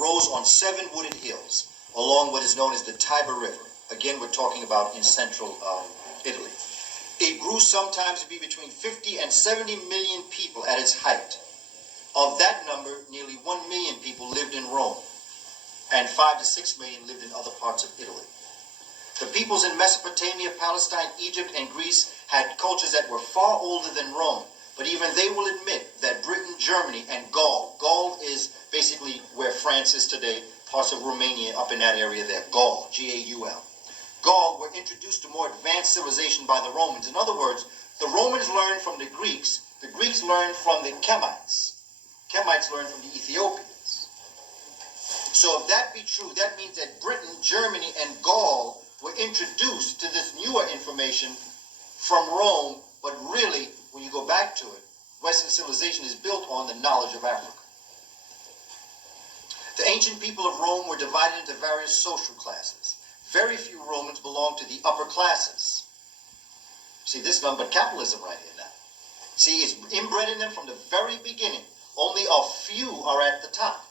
arose on 7 wooded hills along what is known as the Tiber River. Again, we're talking about in central Italy. It grew sometimes to be between 50 and 70 million people at its height. Of that number, nearly 1 million people lived in Rome, and 5 to 6 million lived in other parts of Italy. The peoples in Mesopotamia, Palestine, Egypt, and Greece had cultures that were far older than Rome, but even they will admit that Britain, Germany, and Gaul is basically where France is today, parts of Romania up in that area there, Gaul, G-A-U-L. Gaul were introduced to more advanced civilization by the Romans. In other words, the Romans learned from the Greeks learned from the Kemites learned from the Ethiopians. So if that be true, that means that Britain, Germany, and Gaul were introduced to this newer information from Rome, but really, when you go back to it, Western civilization is built on the knowledge of Africa. The ancient people of Rome were divided into various social classes. Very few Romans belonged to the upper classes. See, this is nothing but capitalism right here now. See, it's inbred in them from the very beginning. Only a few are at the top.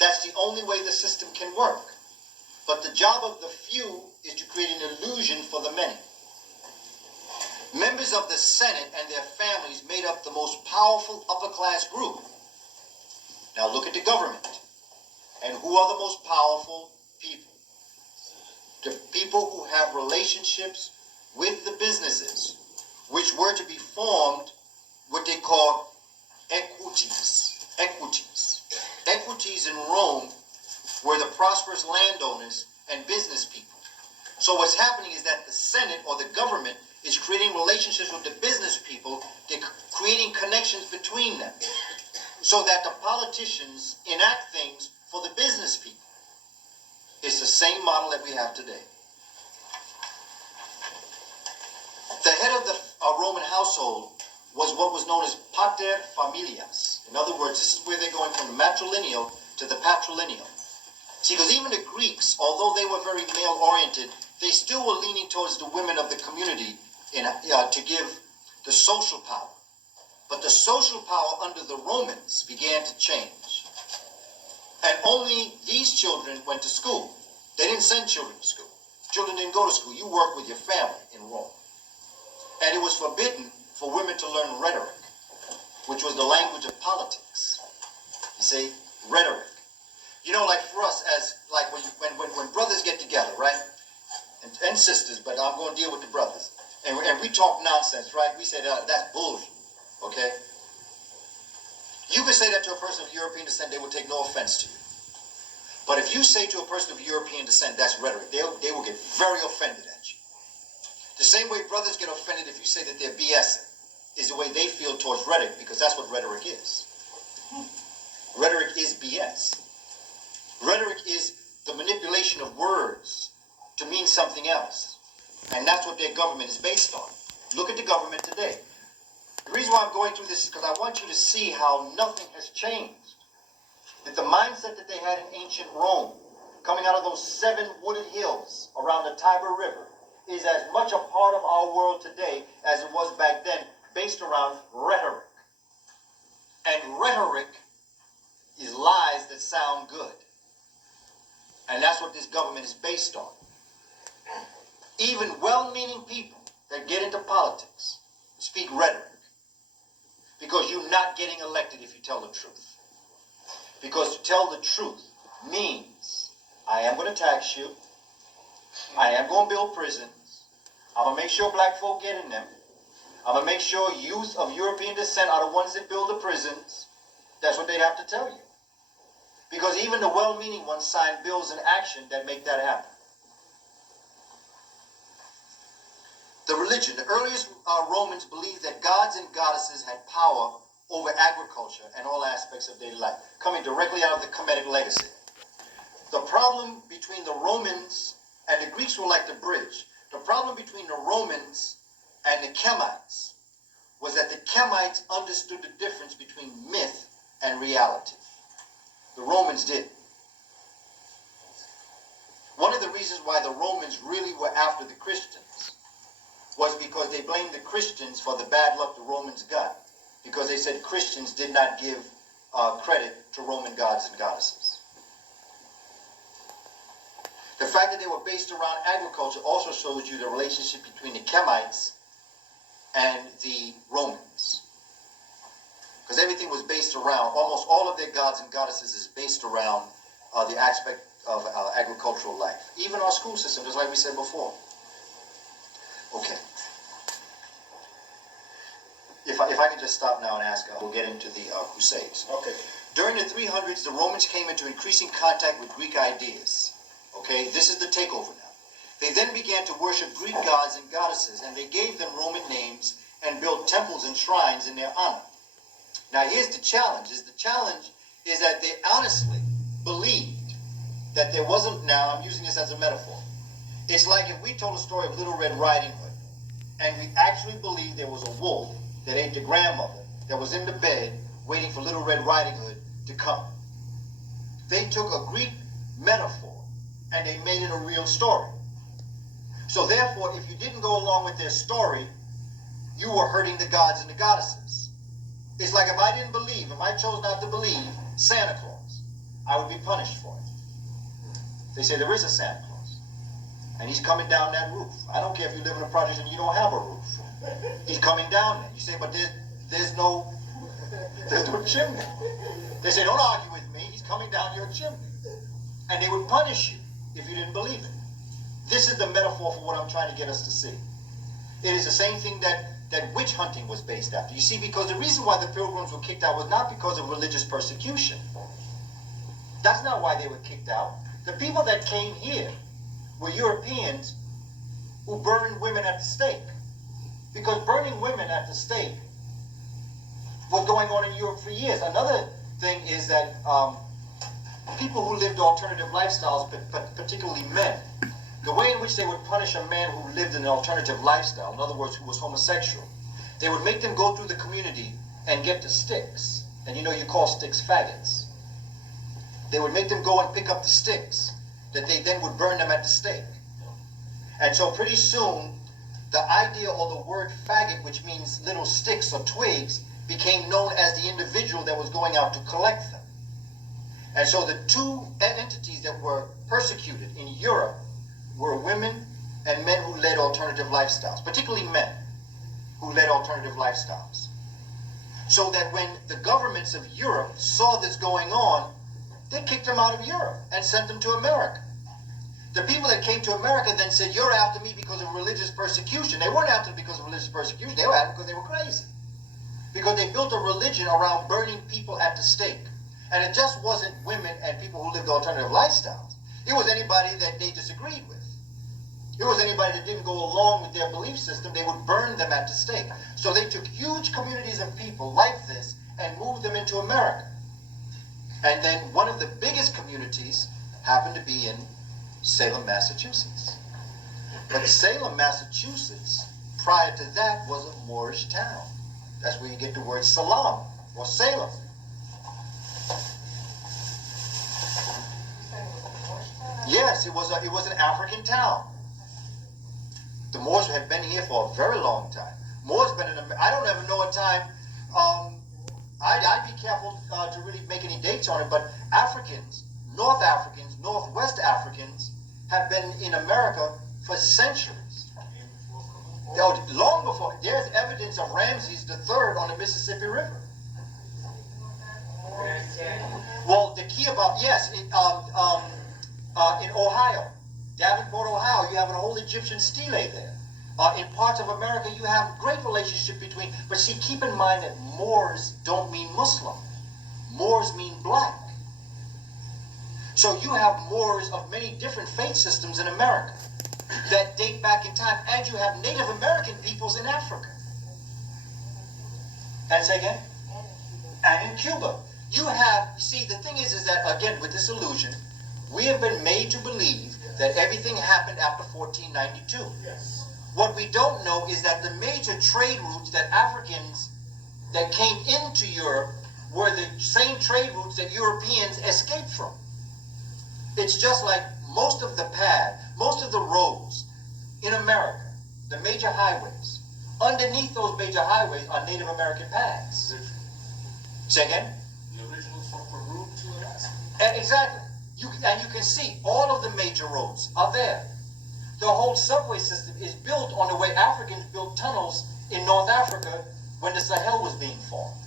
That's the only way the system can work. But the job of the few is to create an illusion for the many. Members of the Senate and their families made up the most powerful upper-class group. Now look at the government. And who are the most powerful people? The people who have relationships with the businesses, which were to be formed what they call equities. Equities in Rome were the prosperous landowners and business people. So what's happening is that the Senate or the government is creating relationships with the business people. They're creating connections between them so that the politicians enact things for the business people. It's the same model that we have today. The head of the Roman household was what was known as pater familias. In other words, this is where they're going from the matrilineal to the patrilineal. See, because even the Greeks, although they were very male-oriented, they still were leaning towards the women of the community to give the social power. But the social power under the Romans began to change. And only these children went to school. They didn't send children to school. Children didn't go to school. You worked with your family in Rome. And it was forbidden for women to learn rhetoric, which was the language of politics. You see, rhetoric. You know, like for us, as like when brothers get together, right, and sisters, but I'm going to deal with the brothers, and we talk nonsense, right? We say that's bullshit, okay? You can say that to a person of European descent, they will take no offense to you. But if you say to a person of European descent, that's rhetoric, they will get very offended at you. The same way brothers get offended if you say that they're BSing, is the way they feel towards rhetoric, because that's what rhetoric is. Rhetoric is BS. Rhetoric is the manipulation of words to mean something else. And that's what their government is based on. Look at the government today. The reason why I'm going through this is because I want you to see how nothing has changed. That the mindset that they had in ancient Rome, coming out of those 7 wooded hills around the Tiber River, is as much a part of our world today as it was back then, based around rhetoric. And rhetoric is lies that sound good. And that's what this government is based on. Even well-meaning people that get into politics speak rhetoric. Because you're not getting elected if you tell the truth. Because to tell the truth means, I am going to tax you. I am going to build prisons. I'm going to make sure black folk get in them. I'm going to make sure youth of European descent are the ones that build the prisons. That's what they'd have to tell you. Because even the well-meaning ones sign bills and action that make that happen. The religion. The earliest Romans believed that gods and goddesses had power over agriculture and all aspects of daily life, coming directly out of the Kemetic legacy. The problem between the Romans, and the Greeks were like the bridge, the problem between the Romans and the Kemites was that the Kemites understood the difference between myth and reality. The Romans did. One of the reasons why the Romans really were after the Christians was because they blamed the Christians for the bad luck the Romans got, because they said Christians did not give credit to Roman gods and goddesses. fact that they were based around agriculture also shows you the relationship between the Chemites and the Romans. Because everything was based around, almost all of their gods and goddesses is based around the aspect of agricultural life. Even our school system, just like we said before. Okay. If I could just stop now and ask, we'll get into the Crusades. Okay. During the 300s, the Romans came into increasing contact with Greek ideas. Okay, this is the takeover now. They then began to worship Greek gods and goddesses, and they gave them Roman names and built temples and shrines in their honor. Now here's the challenge. The challenge is that they honestly believed that there wasn't, now I'm using this as a metaphor. It's like if we told a story of Little Red Riding Hood, and we actually believed there was a wolf that ate the grandmother that was in the bed waiting for Little Red Riding Hood to come. They took a Greek metaphor and they made it a real story. So therefore, if you didn't go along with their story, you were hurting the gods and the goddesses. It's like if I didn't believe, if I chose not to believe Santa Claus, I would be punished for it. They say there is a Santa Claus, and he's coming down that roof. I don't care if you live in a project and you don't have a roof. He's coming down there. You say, but there's no chimney. They say, don't argue with me. He's coming down your chimney. And they would punish you if you didn't believe it. This is the metaphor for what I'm trying to get us to see. It is the same thing that witch hunting was based after. You see, because the reason why the Pilgrims were kicked out was not because of religious persecution. That's not why they were kicked out. The people that came here were Europeans who burned women at the stake. Because burning women at the stake was going on in Europe for years. Another thing is that people who lived alternative lifestyles, but particularly men, the way in which they would punish a man who lived an alternative lifestyle, in other words, who was homosexual, they would make them go through the community and get the sticks. And you know you call sticks faggots. They would make them go and pick up the sticks that they then would burn them at the stake. And so pretty soon, the idea or the word faggot, which means little sticks or twigs, became known as the individual that was going out to collect them. And so the two entities that were persecuted in Europe were women and men who led alternative lifestyles, particularly men who led alternative lifestyles. So that when the governments of Europe saw this going on, they kicked them out of Europe and sent them to America. The people that came to America then said, you're after me because of religious persecution. They weren't after me because of religious persecution. They were after me because they were crazy. Because they built a religion around burning people at the stake. And it just wasn't women and people who lived alternative lifestyles. It was anybody that they disagreed with. It was anybody that didn't go along with their belief system. They would burn them at the stake. So they took huge communities of people like this and moved them into America. And then one of the biggest communities happened to be in Salem, Massachusetts. But Salem, Massachusetts, prior to that, was a Moorish town. That's where you get the word Salam, or Salem. Yes, it was an African town. The Moors had been here for a very long time. Moors been in I don't ever know a time, I'd be careful to really make any dates on it, but Africans, North Africans, Northwest Africans have been in America for centuries. Long before. There's evidence of Ramses III on the Mississippi River. Well, the key about, yes, in Ohio, Davenport, Ohio, you have an old Egyptian stele there. In parts of America, you have great relationship between, but see, keep in mind that Moors don't mean Muslim. Moors mean black. So you have Moors of many different faith systems in America that date back in time, and you have Native American peoples in Africa. And say again? And in Cuba. You have, see, the thing is that, again, with this illusion, we have been made to believe that everything happened after 1492. Yes. What we don't know is that the major trade routes that Africans that came into Europe were the same trade routes that Europeans escaped from. It's just like most of the roads in America, the major highways, underneath those major highways are Native American paths. Say again? The original from Peru to Alaska. Exactly. And you can see all of the major roads are there. The whole subway system is built on the way Africans built tunnels in North Africa when the Sahel was being formed.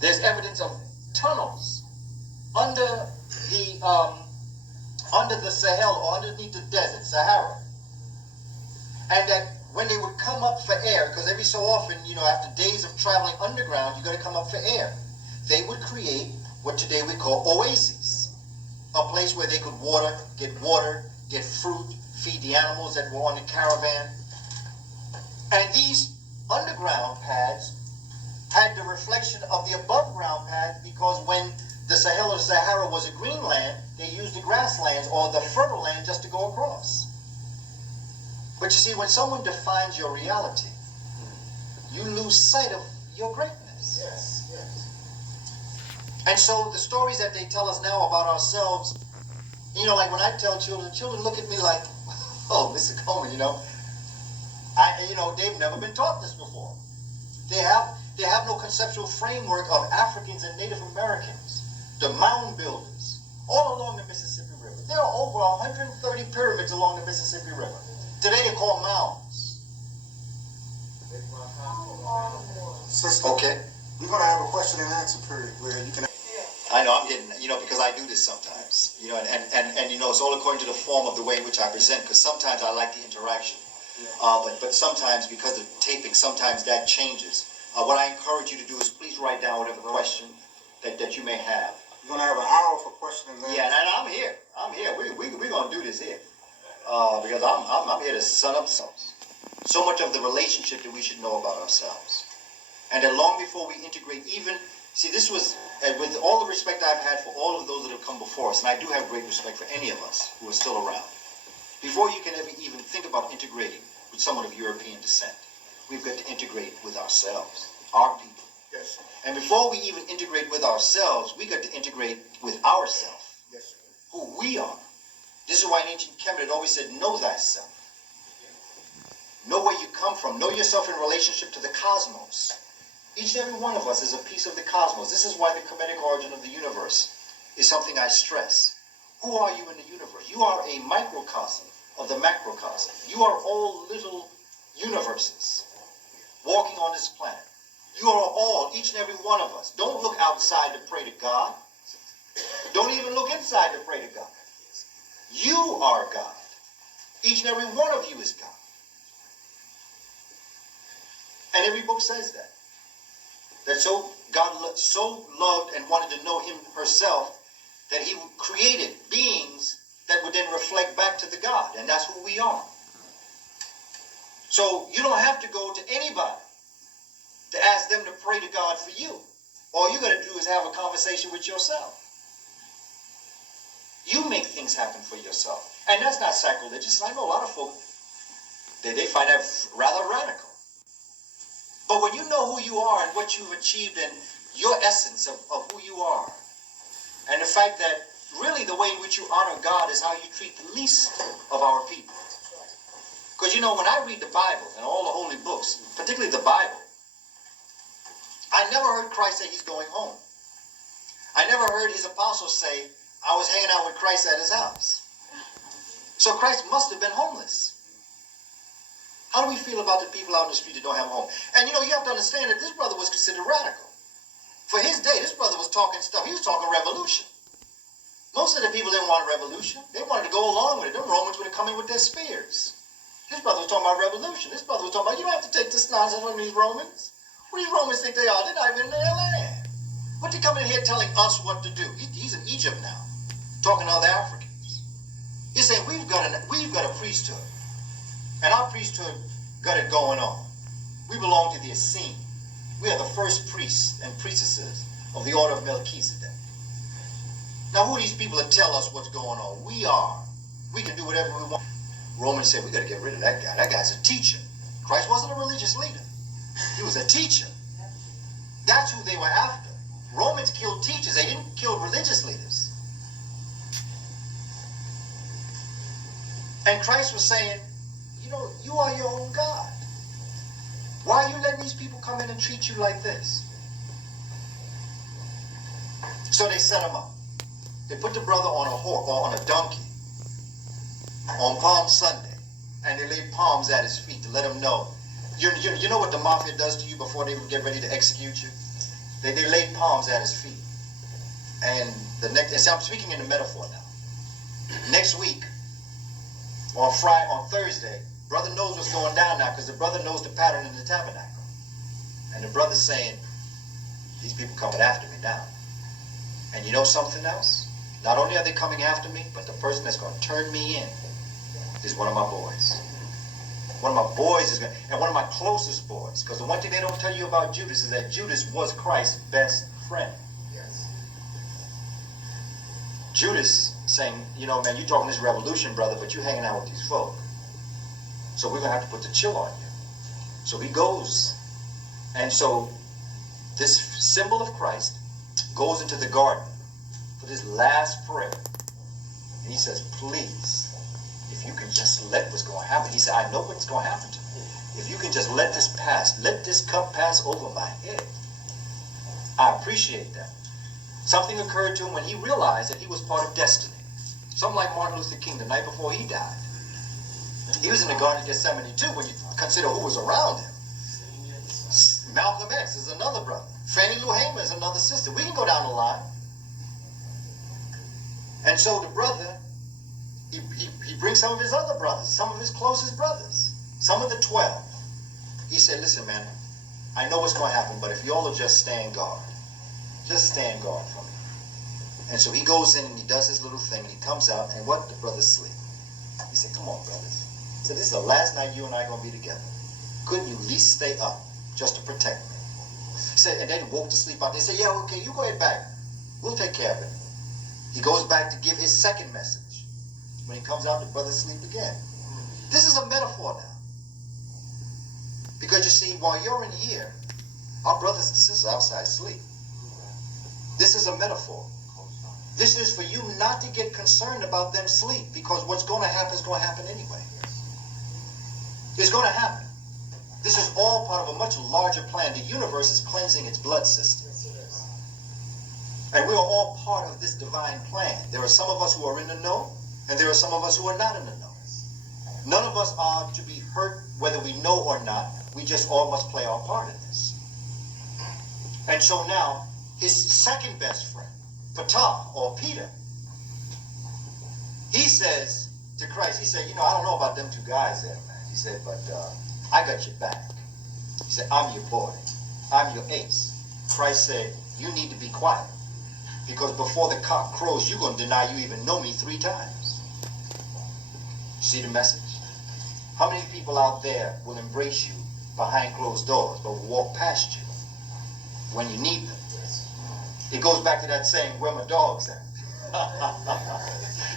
There's evidence of tunnels under the Sahel or underneath the desert, Sahara. And that when they would come up for air, because every so often, after days of traveling underground, you got to come up for air. They would create what today we call oases, a place where they could get fruit, feed the animals that were on the caravan. And these underground paths had the reflection of the above ground path, because when the Sahel or Sahara was a green land, they used the grasslands or the fertile land just to go across. But you see, when someone defines your reality, you lose sight of your greatness. Yes, yes. And so the stories that they tell us now about ourselves, like when I tell children look at me like, oh, Mr. Coleman, they've never been taught this before. They have no conceptual framework of Africans and Native Americans, the mound builders, all along the Mississippi River. There are over 130 pyramids along the Mississippi River. Today they're called mounds. Sister, okay. We're going to have a question and answer period where you can... I know, I'm getting, because I do this sometimes, and it's all according to the form of the way in which I present, because sometimes I like the interaction. But sometimes, because of taping, sometimes that changes. What I encourage you to do is please write down whatever question that you may have. We're going to have an hour for question and answer. Yeah, and I'm here. We're going to do this here. Because I'm here to sum up so much of the relationship that we should know about ourselves. And that long before we integrate this was, with all the respect I've had for all of those that have come before us, and I do have great respect for any of us who are still around, before you can ever even think about integrating with someone of European descent, we've got to integrate with ourselves, our people. Yes, sir. And before we even integrate with ourselves, we got to integrate with ourselves, yes, sir. Who we are. This is why in ancient Kemet it always said, know thyself. Know where you come from. Know yourself in relationship to the cosmos. Each and every one of us is a piece of the cosmos. This is why the Kemetic origin of the universe is something I stress. Who are you in the universe? You are a microcosm of the macrocosm. You are all little universes walking on this planet. You are all, each and every one of us. Don't look outside to pray to God. Don't even look inside to pray to God. You are God. Each and every one of you is God. And every book says that. That God so loved and wanted to know him herself that he created beings that would then reflect back to the God. And that's who we are. So you don't have to go to anybody to ask them to pray to God for you. All you got to do is have a conversation with yourself. You make things happen for yourself. And that's not sacrilegious. I know a lot of folk, they find that rather radical. But when you know who you are and what you've achieved and your essence of who you are, and the fact that really the way in which you honor God is how you treat the least of our people. Because when I read the Bible and all the holy books, particularly the Bible, I never heard Christ say he's going home. I never heard his apostles say, I was hanging out with Christ at his house. So Christ must have been homeless. How do we feel about the people out in the street that don't have a home? And you have to understand that this brother was considered radical. For his day, this brother was talking stuff. He was talking revolution. Most of the people didn't want a revolution. They wanted to go along with it. Them Romans would have come in with their spears. This brother was talking about revolution. This brother was talking about, you don't have to take this nonsense from these Romans. What do these Romans think they are? They're not even in their land. What they coming in here telling us what to do? He's in Egypt now, talking to other Africans. He's saying we've got a priesthood. And our priesthood got it going on. We belong to the Essene. We are the first priests and priestesses of the order of Melchizedek. Now, who are these people that tell us what's going on? We are. We can do whatever we want. Romans said we got to get rid of that guy. That guy's a teacher. Christ wasn't a religious leader. He was a teacher. That's who they were after. Romans killed teachers. They didn't kill religious leaders. And Christ was saying, you are your own God. Why are you letting these people come in and treat you like this? So they set him up. They put the brother on a horse or on a donkey on Palm Sunday, and they laid palms at his feet to let him know. You know what the mafia does to you before they get ready to execute you? They laid palms at his feet. And I'm speaking in a metaphor now. Next week, on Thursday, brother knows what's going down now because the brother knows the pattern in the tabernacle. And the brother's saying, these people coming after me now. And you know something else? Not only are they coming after me, but the person that's going to turn me in is one of my boys. One of my boys is going to, and one of my closest boys. Because the one thing they don't tell you about Judas is that Judas was Christ's best friend. Yes. Judas saying, you know, man, you talking this revolution, brother, but you hanging out with these folk. So we're going to have to put the chill on you. So he goes. And so this symbol of Christ goes into the garden for this last prayer. And he says, please, if you can just let what's going to happen. He said, I know what's going to happen to me. If you can just let this pass, let this cup pass over my head. I appreciate that. Something occurred to him when he realized that he was part of destiny. Something like Martin Luther King the night before he died. He was in the Garden of Gethsemane too when you consider who was around him. Malcolm X is another brother. Fannie Lou Hamer is another sister. We can go down the line. And so the brother, he brings some of his other brothers, some of his closest brothers, some of the 12. He said, listen, man, I know what's going to happen, but if y'all will just stand guard for me. And so he goes in and he does his little thing and he comes out and what? The brothers sleep. He said, come on, brothers. He said, this is the last night you and I are going to be together. Couldn't you at least stay up just to protect me? He said, and then he woke to sleep out. They said, yeah, okay, you go ahead back. We'll take care of it. He goes back to give his second message. When he comes out, the brothers sleep again. This is a metaphor now. Because you see, while you're in here, our brothers and sisters outside sleep. This is a metaphor. This is for you not to get concerned about them sleep, because what's going to happen is going to happen anyway. It's going to happen. This is all part of a much larger plan. The universe is cleansing its blood system. And we are all part of this divine plan. There are some of us who are in the know, and there are some of us who are not in the know. None of us are to be hurt whether we know or not. We just all must play our part in this. And so now, his second best friend, or Peter, he says to Christ, he said, you know, I don't know about them two guys there, man. He said, but I got your back. He said, I'm your boy. I'm your ace. Christ said, you need to be quiet, because before the cock crows, you're going to deny you even know me 3 times. See the message? How many people out there will embrace you behind closed doors, but will walk past you when you need them? It goes back to that saying, where my dogs at?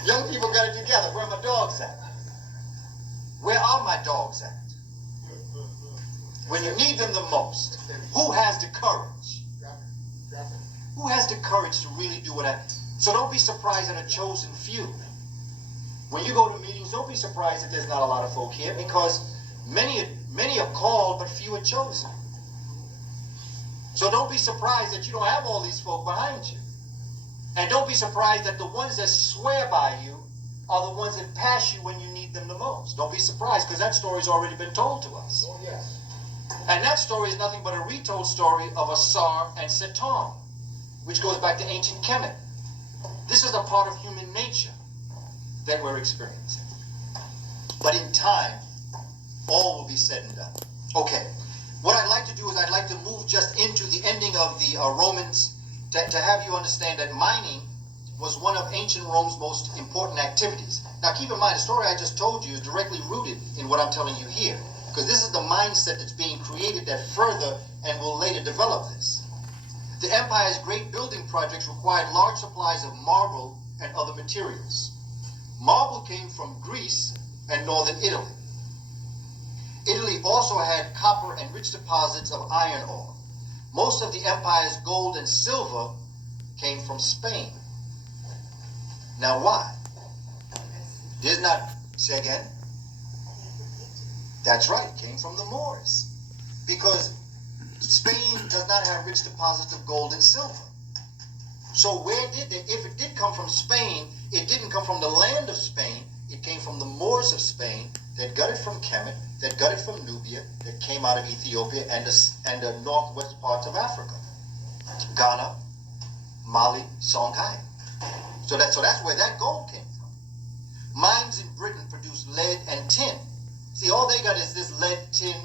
Young people got it together. Where my dogs at? Where are my dogs at? When you need them the most. Who has the courage? Who has the courage to really do what I... So don't be surprised at a chosen few. When you go to meetings, don't be surprised that there's not a lot of folk here, because many are called, but few are chosen. So don't be surprised that you don't have all these folk behind you. And don't be surprised that the ones that swear by you are the ones that pass you when you need them the most. Don't be surprised, because that story's already been told to us. Oh, yes. And that story is nothing but a retold story of Asar and Setan, which goes back to ancient Kemet. This is a part of human nature that we're experiencing. But in time, all will be said and done. Okay. What I'd like to do is I'd like to move just into the ending of the Romans to have you understand that mining was one of ancient Rome's most important activities. Now keep in mind, the story I just told you is directly rooted in what I'm telling you here, because this is the mindset that's being created that further and will later develop this. The empire's great building projects required large supplies of marble and other materials. Marble came from Greece and northern Italy. Italy also had copper and rich deposits of iron ore. Most of the empire's gold and silver came from Spain. Now why? Did not, say again? That's right, it came from the Moors. Because Spain does not have rich deposits of gold and silver. So if it did come from Spain, it didn't come from the land of Spain. It came from the Moors of Spain that got it from Kemet, that got it from Nubia, that came out of Ethiopia and the northwest parts of Africa. Ghana, Mali, Songhai. So that's where that gold came from. Mines in Britain produce lead and tin. See, all they got is this lead, tin,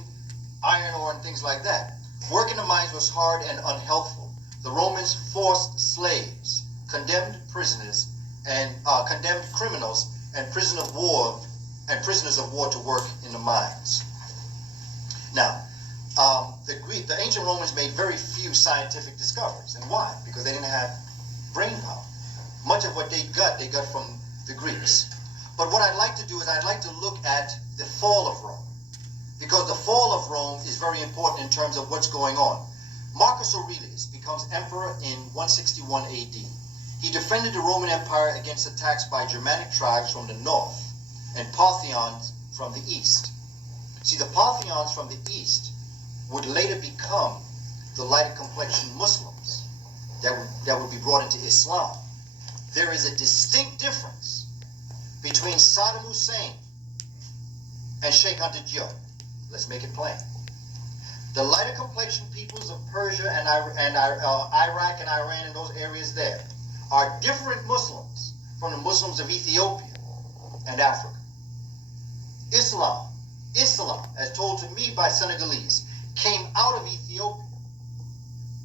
iron ore, and things like that. Work in the mines was hard and unhealthful. The Romans forced slaves, condemned prisoners, and condemned criminals and prisoners of war to work in the mines. Now, the ancient Romans made very few scientific discoveries. And why? Because they didn't have brain power. Much of what they got from the Greeks. But what I'd like to do is I'd like to look at the fall of Rome. Because the fall of Rome is very important in terms of what's going on. Marcus Aurelius becomes emperor in 161 AD. He defended the Roman Empire against attacks by Germanic tribes from the north and Parthians from the east. See, the Parthians from the east would later become the lighter complexion Muslims that would be brought into Islam. There is a distinct difference between Saddam Hussein and Sheikh Anta Diop. Let's make it plain. The lighter complexion peoples of Persia and Iraq and Iran and those areas there are different Muslims from the Muslims of Ethiopia and Africa. Islam, as told to me by Senegalese, came out of Ethiopia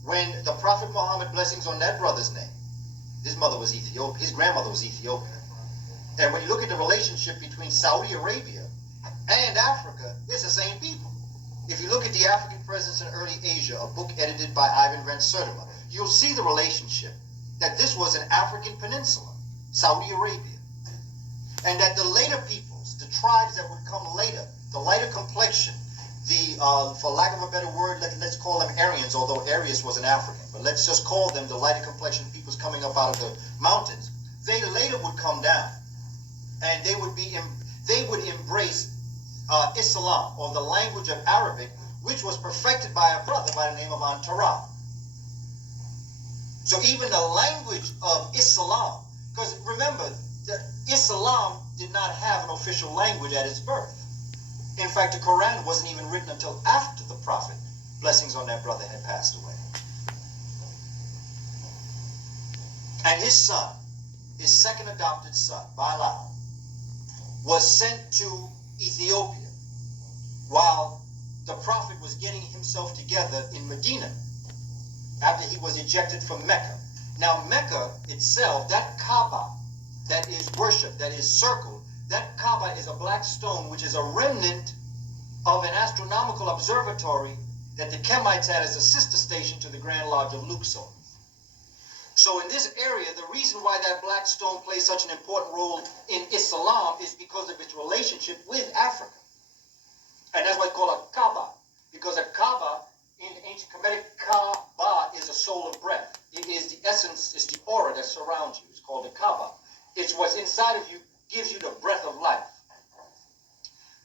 when the Prophet Muhammad, blessings on that brother's name, his mother was Ethiopian, his grandmother was Ethiopian. And when you look at the relationship between Saudi Arabia and Africa, it's the same people. If you look at the African presence in early Asia, a book edited by Ivan van Sertima, you'll see the relationship that this was an African peninsula, Saudi Arabia. And that the later peoples, the tribes that would come later, the lighter complexion, for lack of a better word, let's call them Aryans, although Arius was an African, but let's just call them the lighter complexion peoples coming up out of the mountains. They later would come down, and they would embrace Islam, or the language of Arabic, which was perfected by a brother by the name of Antara. So even the language of Islam, because remember, Islam did not have an official language at its birth. In fact, the Quran wasn't even written until after the Prophet, blessings on that brother, had passed away. And his son, his second adopted son, Balaam, was sent to Ethiopia while the Prophet was getting himself together in Medina after he was ejected from Mecca. Now, Mecca itself, that Kaaba, that is worship, that is circled, that Kaaba is a black stone which is a remnant of an astronomical observatory that the Kemites had as a sister station to the Grand Lodge of Luxor. So in this area, the reason why that black stone plays such an important role in Islam is because of its relationship with Africa. And that's why it's called a Kaaba, because a Kaaba in ancient Kemetic, Kaaba is a soul of breath. It is the essence, it's the aura that surrounds you. It's called a Kaaba. It's what's inside of you, gives you the breath of life.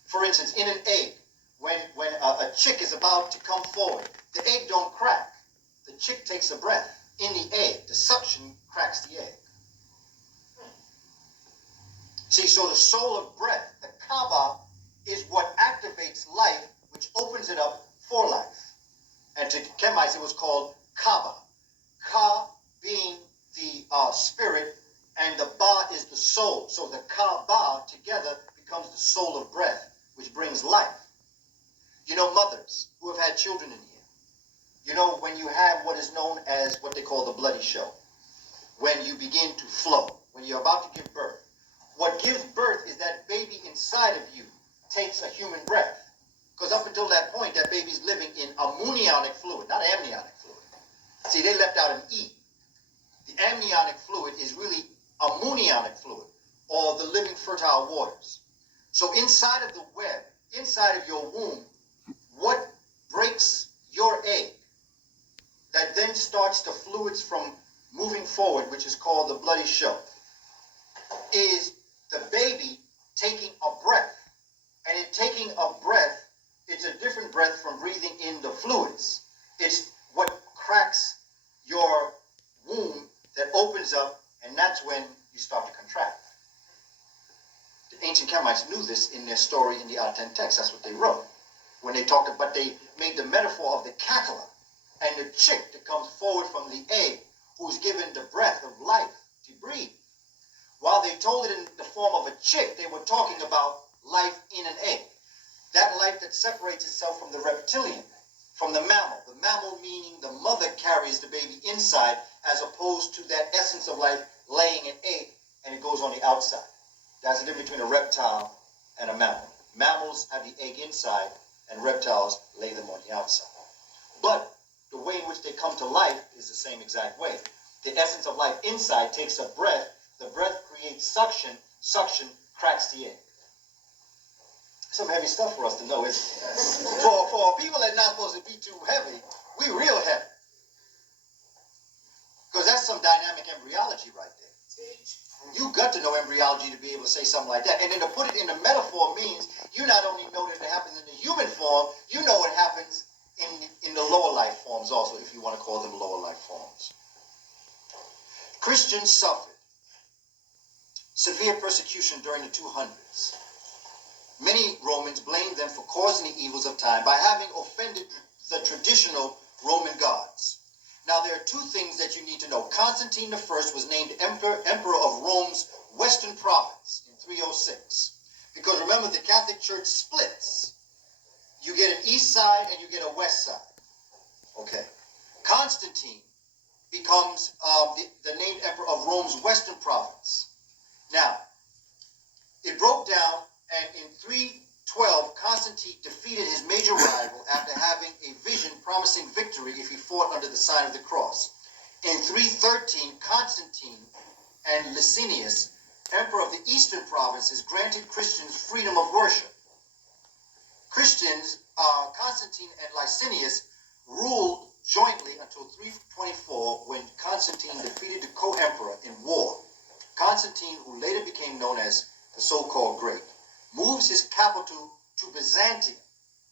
For instance, in an egg, when a chick is about to come forward, the egg don't crack. The chick takes a breath in the egg. The suction cracks the egg. See, so the soul of breath, the Kaaba, is what activates life, which opens it up for life. And to Kemites, it was called Kaaba. Ka being the spirit, and the Ba is the soul. So the Kaaba together becomes the soul of breath, which brings life. You know, mothers who have had children in here, you know, when you have what is known as what they call the bloody show, when you begin to flow, when you're about to give birth, what gives birth is that baby inside of you takes a human breath. Because up until that point, that baby's living in amniotic fluid, not amniotic fluid. See, they left out an E. The amniotic fluid is really amniotic fluid, or the living fertile waters. So inside of the web, inside of your womb, what breaks your egg that then starts the fluids from moving forward, which is called the bloody show, is the baby taking a breath. And in taking a breath, it's a different breath from breathing in the fluids. It's what cracks your womb that ancient Canaanites knew this in their story in the Aten text. That's what they wrote. When they talked about, they made the metaphor of the cackler and the chick that comes forward from the egg, who's given the breath of life to breathe. While they told it in the form of a chick, they were talking about life in an egg. That life that separates itself from the reptilian, from the mammal. The mammal meaning the mother carries the baby inside, as opposed to that essence of life laying an egg and it goes on the outside. That's the difference between a reptile and a mammal. Mammals have the egg inside and reptiles lay them on the outside. But the way in which they come to life is the same exact way. The essence of life inside takes a breath. The breath creates suction. Suction cracks the egg. Some heavy stuff for us to know. For people that are not supposed to be too heavy, we real heavy. Because that's some dynamic embryology right there. You got to know embryology to be able to say something like that. And then to put it in a metaphor means you not only know that it happens in the human form, you know it happens in the lower life forms also, if you want to call them lower life forms. Christians suffered severe persecution during the 200s. Many Romans blamed them for causing the evils of time by having offended the traditional Roman gods. Now, there are two things that you need to know. Constantine I was named Emperor of Rome's Western Province in 306. Because remember, the Catholic Church splits. You get an east side and you get a west side. Okay. Constantine becomes the named Emperor of Rome's Western Province. Now, it broke down, and in 312, Constantine defeated his major rival after having a vision promising victory if he fought under the sign of the cross. In 313, Constantine and Licinius, emperor of the eastern provinces, granted Christians freedom of worship. Christians, Constantine and Licinius, ruled jointly until 324, when Constantine defeated the co-emperor in war. Constantine, who later became known as the so-called Great, moves his capital to Byzantium.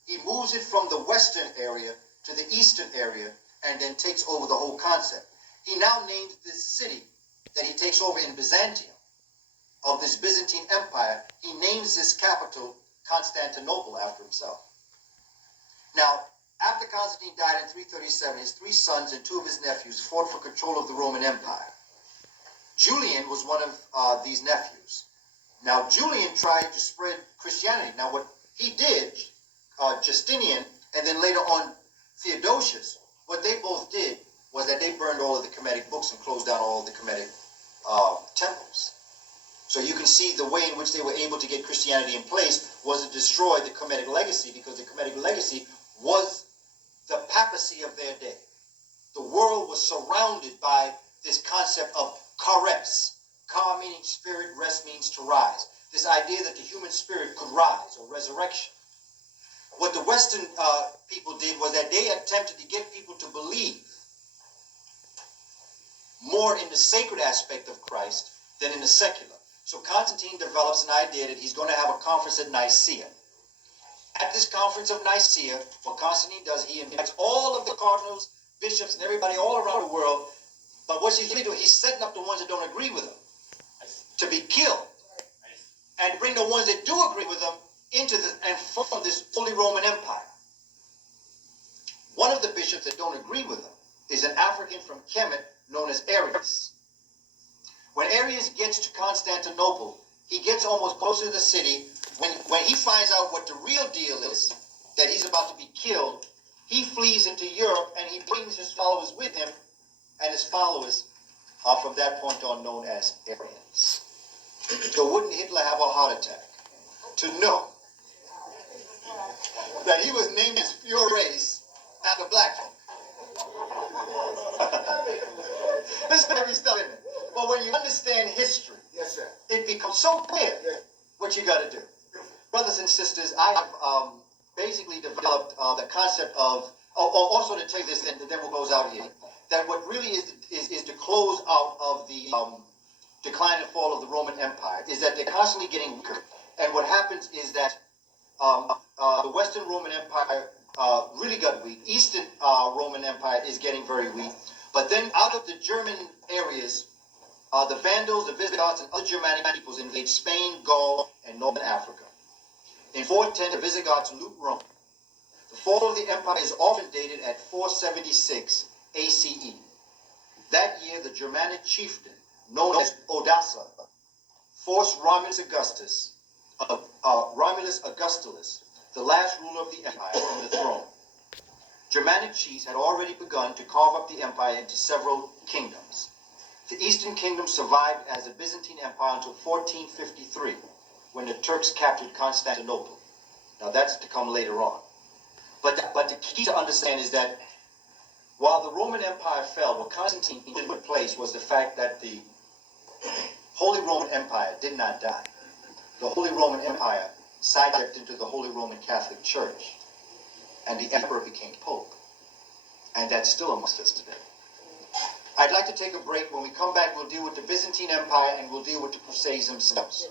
He moves it from the western area to the eastern area and then takes over the whole concept. He now names this city that he takes over in Byzantium, of this Byzantine Empire, he names this capital Constantinople after himself. Now, after Constantine died in 337, his three sons and two of his nephews fought for control of the Roman Empire. Julian was one of these nephews. Now, Julian tried to spread Christianity. Now, what he did, Justinian, and then later on Theodosius, what they both did was that they burned all of the Kemetic books and closed down all of the Kemetic temples. So you can see the way in which they were able to get Christianity in place was to destroy the Kemetic legacy, because the Kemetic legacy was the papacy of their day. The world was surrounded by this concept of kares. Ka meaning spirit, res means to rise. This idea that the human spirit could rise, or resurrection. What the Western people did was that they attempted to get people to believe more in the sacred aspect of Christ than in the secular. So Constantine develops an idea that he's going to have a conference at Nicaea. At this conference of Nicaea, what Constantine does, he invites all of the cardinals, bishops, and everybody all around the world. But what's he really doing? He's setting up the ones that don't agree with him to be killed, and bring the ones that do agree with him into and form this Holy Roman Empire. One of the bishops that don't agree with him is an African from Kemet known as Arius. When Arius gets to Constantinople, he gets almost closer to the city. When he finds out what the real deal is, that he's about to be killed, he flees into Europe and he brings his followers with him, and his followers are from that point on known as Arians. So wouldn't Hitler have a heart attack to know that he was named his pure race after black folk? There's heavy stuff in it. But when you understand history, Yes, sir. it becomes so clear what you got to do. Brothers and sisters, I have basically developed the concept of, also to tell you this, and then we'll close out here, that what really is the close out of the decline and fall of the Roman Empire is that they're constantly getting weaker. And what happens is that the Western Roman Empire really got weak. Eastern Roman Empire is getting very weak. But then out of the German areas, The Vandals, the Visigoths, and other Germanic peoples invade Spain, Gaul, and northern Africa. In 410, the Visigoths loot Rome. The fall of the empire is often dated at 476 ACE. That year, the Germanic chieftain, known as Odassa, forced Romulus Augustulus, the last ruler of the empire, from the throne. Germanic chiefs had already begun to carve up the empire into several kingdoms. The Eastern Kingdom survived as the Byzantine Empire until 1453, when the Turks captured Constantinople. Now that's to come later on. But the key to understand is that while the Roman Empire fell, what Constantine put in place was the fact that the Holy Roman Empire did not die. The Holy Roman Empire sidestepped into the Holy Roman Catholic Church, and the emperor became pope. And that's still amongst us today. I'd like to take a break. When we come back, we'll deal with the Byzantine Empire and we'll deal with the Crusades themselves.